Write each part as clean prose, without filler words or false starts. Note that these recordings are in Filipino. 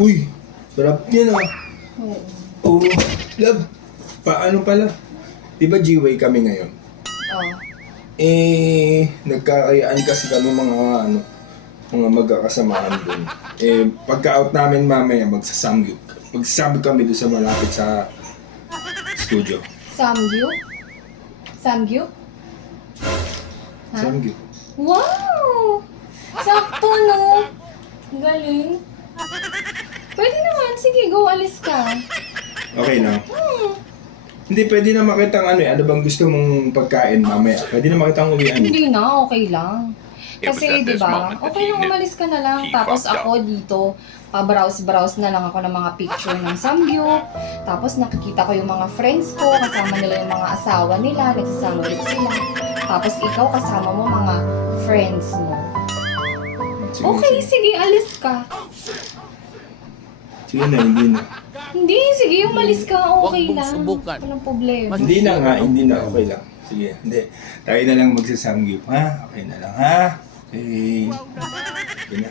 Uy, sarap yan ah. Oo. Oh, love, paano pala? Di ba G-Way kami ngayon? Oh. Nagkakayaan kasi kami mga magkakasamahan doon. Pagka-out namin mamaya, magsasamgyup kami doon sa malapit sa studio. Samgyup? Samgyup? Ha? Samgyup. Wow! Sakto, no? Galing. Pwede naman. Sige, go. Alis ka. Okay lang. Hindi, pwede na makitang ano bang gusto mong pagkain mamaya? Pwede na makitang uwian. Hindi na. Okay lang. It was Kasi, at di this ba, moment that okay he lang knew umalis ka na lang. he Tapos fucked ako dito, pa-browse-browse na lang ako ng mga picture ng Samgyup. Tapos nakikita ko yung mga friends ko, kasama nila yung mga asawa nila, nagsasamgyup sila. Tapos ikaw kasama mo mga friends mo. Sige, Okay, sige. sige, alis ka. Sige na, hindi na. Hindi, sige, umalis ka, okay Huwag mong lang. subukan. Walang problema. Hindi na nga, hindi na. Okay lang. Sige, hindi. Tayo na lang magsasamgyup, ha? Okay na lang, ha? Okay. Sige na.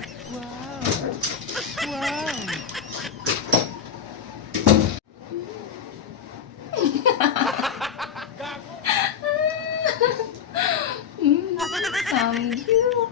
Samgyup.